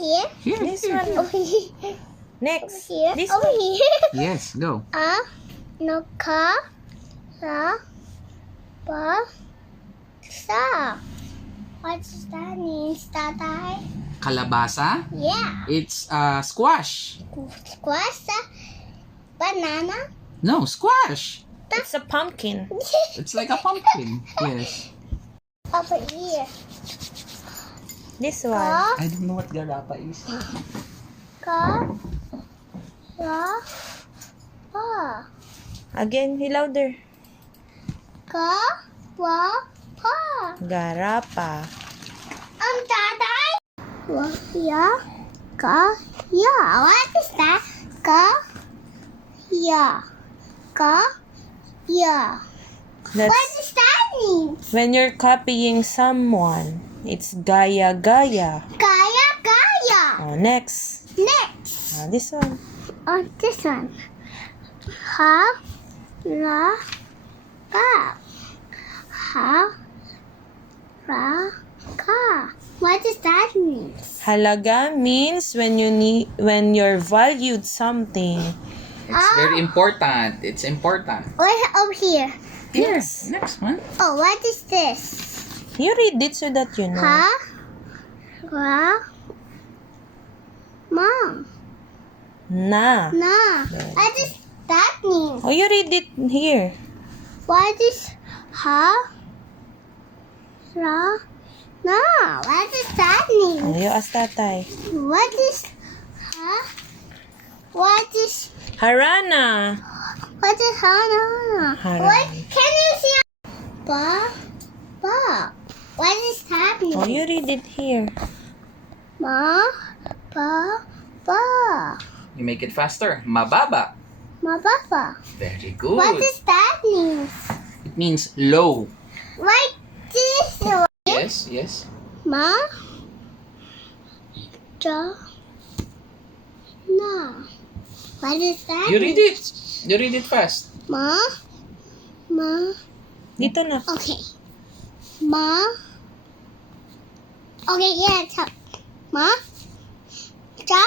here. Here. This here. one. Over here. Next. Here. This Over one. here. Yes, go. No car. Ba. Sa. What does that mean, Tatay? Kalabasa. Yeah. It's squash. Squash. Banana. No, squash. It's a pumpkin. It's like a pumpkin. Yes. Over here. This one. I don't know what garapa is. Ka. Ba. Again, louder. Ka. Ba. Pa. Garapa. Tatay. Yeah. Ka. Yeah. What is that? Ka. Yeah. Ka. Yeah. What That's does that mean? when you're copying someone. It's gaya gaya. Gaya. Gaya. Oh, next. Next. This one. This one. Ha. La. Ka. Ha. Ra. Ka. What does that mean? Halaga means when you're valued something. It's very important. It's important. What over here? Yes. Next one. Oh, what is this? You read it so that you know. Ha. Ra. Mom. Na. Na. What does that mean? Oh, you read it here. What is ha? Ra. Na. What does that Oh, mean? you ask tatay. What is ha? What is Harana. Hana? Hana. What can you see? Ba. Ba. What is that Oh, mean? you read it here. Ma. Ba. Ba. You make it faster. Mababa. Ma. Ba. Very good. What does that mean? It means low. Like this. Yes, yes. Ma. Ja. Na. What is that? You read it. You read it fast. Ma. Ma. Dito na. Okay. Ma. Okay, yeah, tap. Ma. Ja.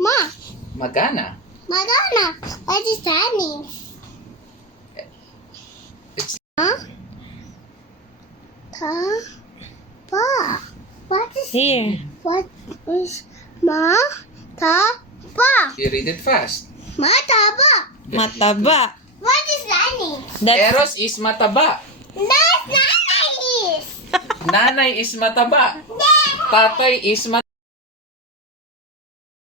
Ma. Magana. Madonna. What does that mean? It's Ma. Ta. Ba. What is Here. What is ma? Ta. Ba. you read it fast. Ma. Ta. Ba. Mataba. What does that mean? That's Eros is mataba. That's not nice. Nanay is mataba. Tatay is